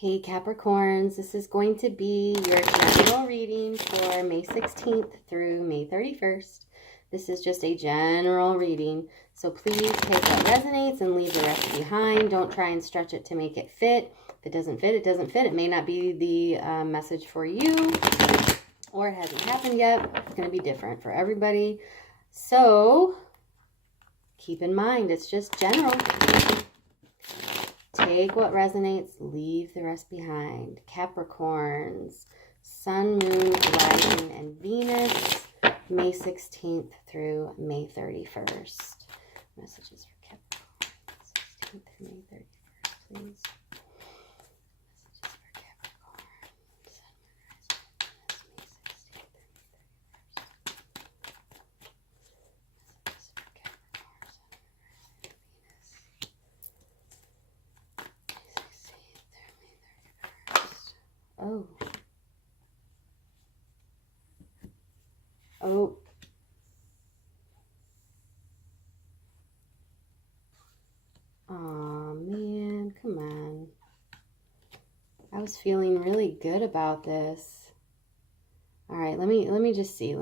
Hey Capricorns, this is going to be your general reading for May 16th through May 31st. This is just a general reading, so please take what resonates and leave the rest behind. Don't try and stretch it to make it fit. If it doesn't fit, it doesn't fit. It may not be the message for you, or it hasn't happened yet. It's going to be different for everybody. So keep in mind, it's just general. Take what resonates, leave the rest behind. Capricorns, Sun, Moon, Rising, and Venus, May 16th through May 31st. Messages for Capricorn, 16th through May 31st, please. Messages for Capricorn, Sun, Moon, Rising, and Venus, May 16th through May 31st. Messages for Capricorn, Sun, Moon, Rising, and Venus. Oh. Oh. Aw, man, come on. I was feeling really good about this. All right, let me just see.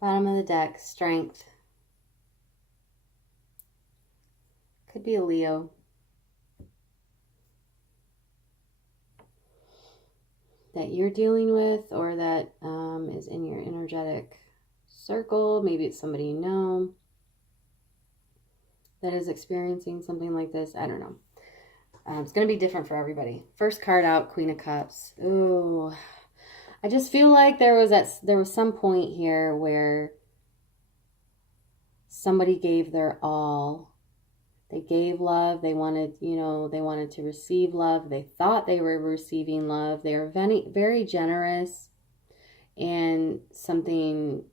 Bottom of the deck, Strength. Could be a Leo. That you're dealing with, or that is in your energetic circle. Maybe it's somebody you know that is experiencing something like this. I don't know. It's going to be different for everybody. First card out, Queen of Cups. Ooh. I just feel like there was some point here where somebody gave their all. They gave love. They wanted to receive love. They thought they were receiving love. They were very, very generous, and something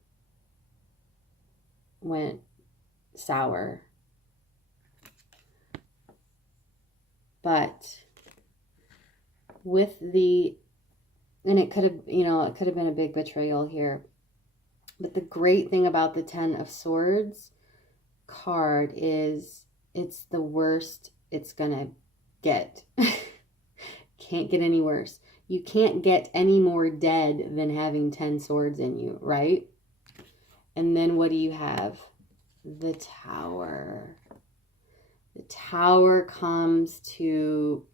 went sour. But and it could have been a big betrayal here. But the great thing about the Ten of Swords card is it's the worst it's gonna get. Can't get any worse. You can't get any more dead than having 10 swords in you, right? And then what do you have? The Tower. The Tower comes to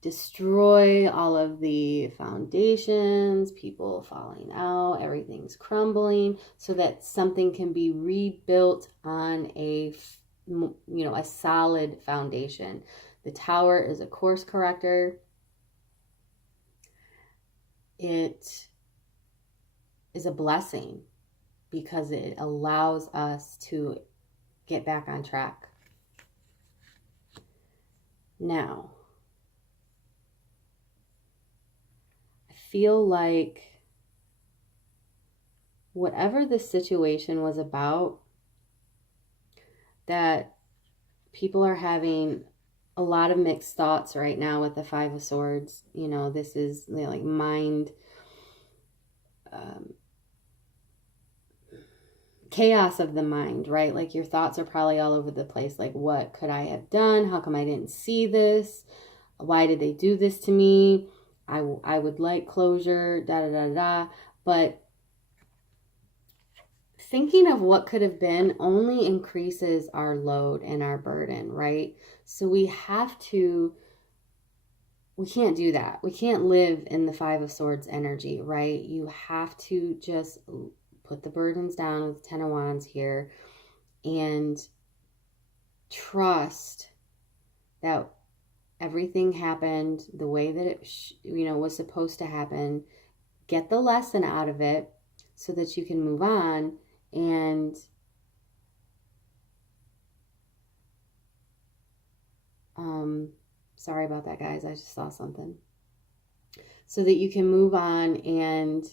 destroy all of the foundations, people falling out, everything's crumbling, so that something can be rebuilt on a solid foundation. The Tower is a course corrector. It is a blessing because it allows us to get back on track. Now, feel like whatever the situation was about, that people are having a lot of mixed thoughts right now with the Five of Swords. This is like mind, chaos of the mind, right? Like your thoughts are probably all over the place. Like, what could I have done? How come I didn't see this? Why did they do this to me? I would like closure, but thinking of what could have been only increases our load and our burden, right? So we can't do that. We can't live in the Five of Swords energy, right? You have to just put the burdens down with the Ten of Wands here and trust that everything happened the way that it was supposed to happen. Get the lesson out of it so that you can move on. And sorry about that, guys. I just saw something. So that you can move on and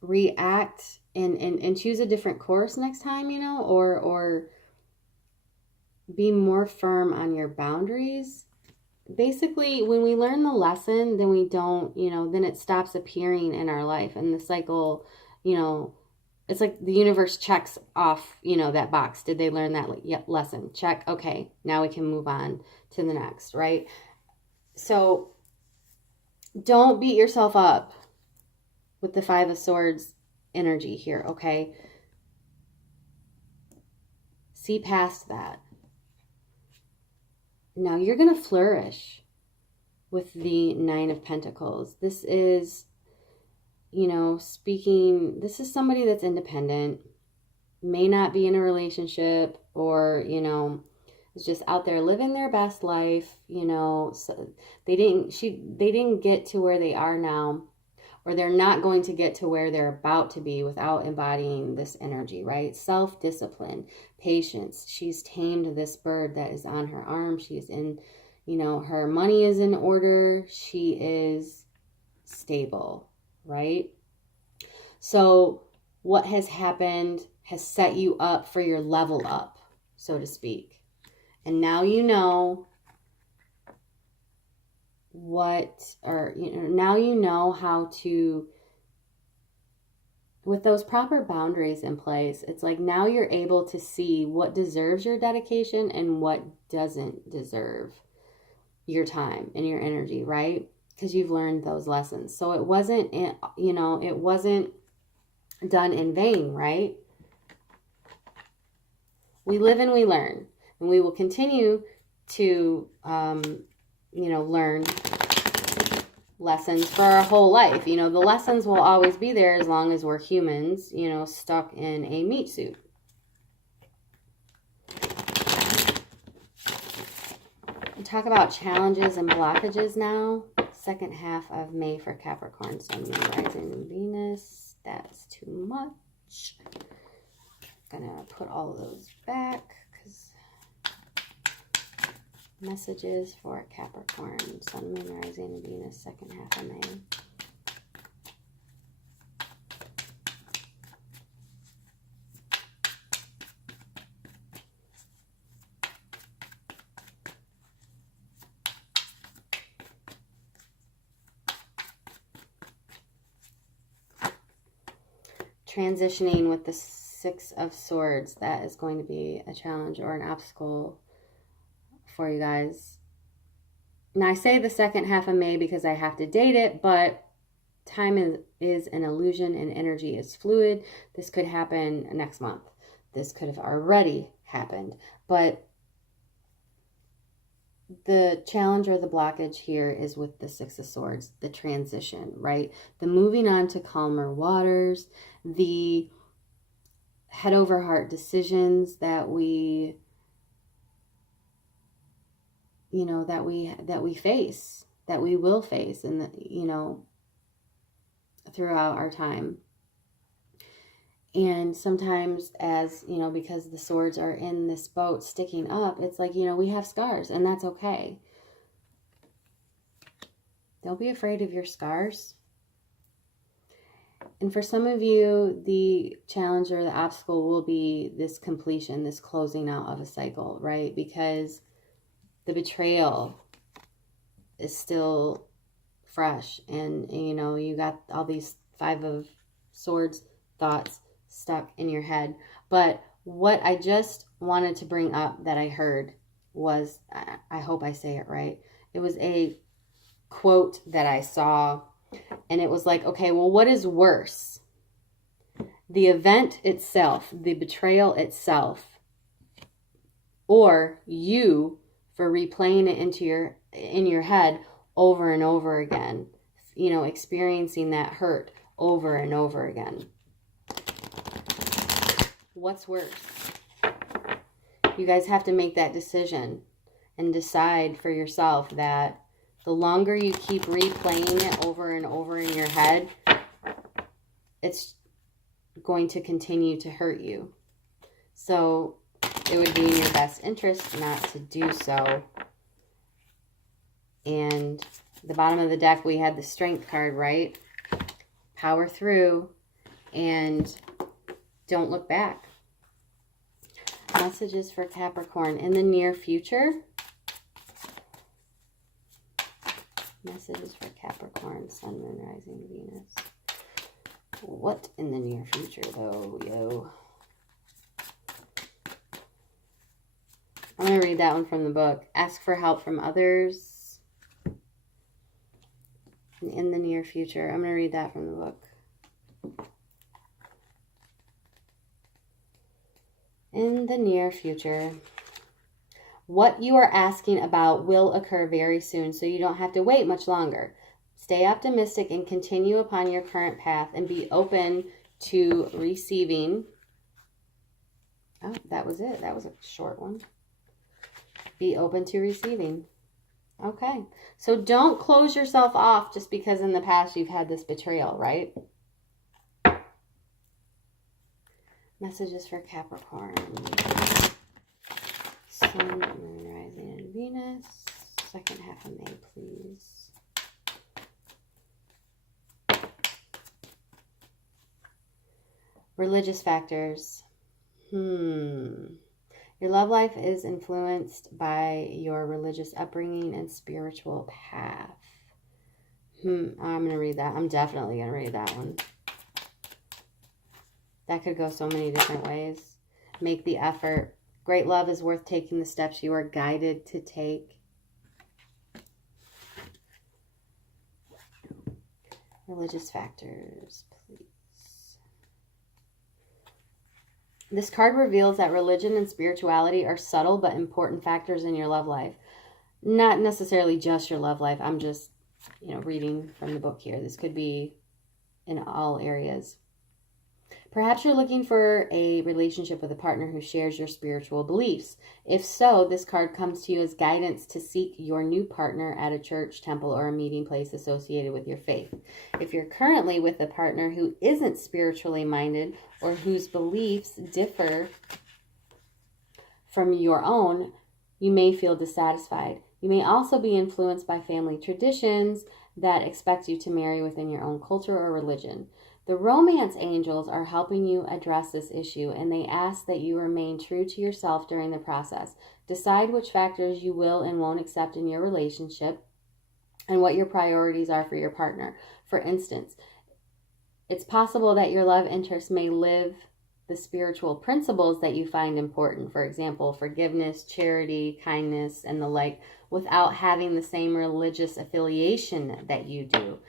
react and choose a different course next time, or be more firm on your boundaries basically, when we learn the lesson, then we don't, then it stops appearing in our life. And the cycle, it's like the universe checks off, that box. Did they learn that lesson? Check. Okay, now we can move on to the next, right? So don't beat yourself up with the Five of Swords energy here, okay? See past that. Now you're going to flourish with the Nine of Pentacles. This is, this is somebody that's independent, may not be in a relationship, or, is just out there living their best life, so they didn't get to where they are now, or they're not going to get to where they're about to be without embodying this energy, right? Self-discipline, patience. She's tamed this bird that is on her arm. She's in, her money is in order. She is stable, right? So what has happened has set you up for your level up, so to speak. And now you know now you know how to, with those proper boundaries in place, it's like now you're able to see what deserves your dedication and what doesn't deserve your time and your energy, right? Because you've learned those lessons. So it wasn't, it wasn't done in vain, right? We live and we learn, and we will continue to, learn lessons for our whole life. The lessons will always be there as long as we're humans, stuck in a meat suit. We talk about challenges and blockages now. Second half of May for Capricorn, Sun, Moon, Rising, and Venus. That's too much. Gonna put all of those back because messages for Capricorn, Sun, Moon, Rising, and Venus, second half of May. Transitioning with the Six of Swords, that is going to be a challenge or an obstacle for you guys. Now I say the second half of May because I have to date it, but time is an illusion and energy is fluid. This could happen next month. This could have already happened, but the challenge or the blockage here is with the Six of Swords, the transition, right? The moving on to calmer waters, the head over heart decisions that we face, that we will face, and throughout our time. And sometimes, as because the swords are in this boat sticking up, it's like, we have scars, and that's okay. Don't be afraid of your scars. And for some of you, the challenge or the obstacle will be this completion, this closing out of a cycle, right? Because the betrayal is still fresh, and you got all these Five of Swords thoughts stuck in your head. But what I just wanted to bring up that I heard was, I hope I say it right, it was a quote that I saw, and it was like, okay, well, what is worse? The event itself, the betrayal itself, or you for replaying it in your head over and over again, experiencing that hurt over and over again. What's worse? You guys have to make that decision and decide for yourself that the longer you keep replaying it over and over in your head, it's going to continue to hurt you. So it would be in your best interest not to do so. And the bottom of the deck, we had the Strength card, right? Power through and don't look back. Messages for Capricorn in the near future. Messages for Capricorn, Sun, Moon, Rising, Venus. What in the near future, though, yo? I'm going to read that one from the book. Ask for help from others in the near future. I'm going to read that from the book. In the near future. What you are asking about will occur very soon, so you don't have to wait much longer. Stay optimistic and continue upon your current path and be open to receiving. Oh, that was it. That was a short one. Be open to receiving. Okay. So don't close yourself off just because in the past you've had this betrayal, right? Messages for Capricorn. Sun, Moon, Rising, and Venus. Second half of May, please. Religious factors. Your love life is influenced by your religious upbringing and spiritual path. I'm going to read that. I'm definitely going to read that one. That could go so many different ways. Make the effort. Great love is worth taking the steps you are guided to take. Religious factors, please. This card reveals that religion and spirituality are subtle but important factors in your love life. Not necessarily just your love life. I'm just, reading from the book here. This could be in all areas. Perhaps you're looking for a relationship with a partner who shares your spiritual beliefs. If so, this card comes to you as guidance to seek your new partner at a church, temple, or a meeting place associated with your faith. If you're currently with a partner who isn't spiritually minded or whose beliefs differ from your own, you may feel dissatisfied. You may also be influenced by family traditions that expect you to marry within your own culture or religion. The romance angels are helping you address this issue, and they ask that you remain true to yourself during the process. Decide which factors you will and won't accept in your relationship and what your priorities are for your partner. For instance, it's possible that your love interest may live the spiritual principles that you find important, for example, forgiveness, charity, kindness, and the like, without having the same religious affiliation that you do.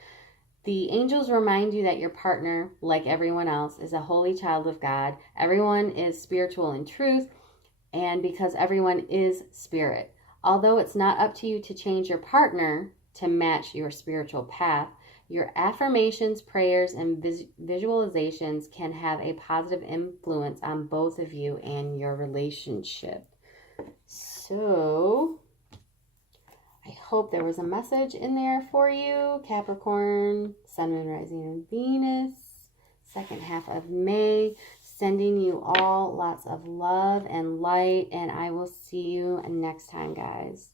The angels remind you that your partner, like everyone else, is a holy child of God. Everyone is spiritual in truth, and because everyone is spirit. Although it's not up to you to change your partner to match your spiritual path, your affirmations, prayers, and visualizations can have a positive influence on both of you and your relationship. So I hope there was a message in there for you. Capricorn, Sun, Moon, Rising, and Venus. Second half of May. Sending you all lots of love and light. And I will see you next time, guys.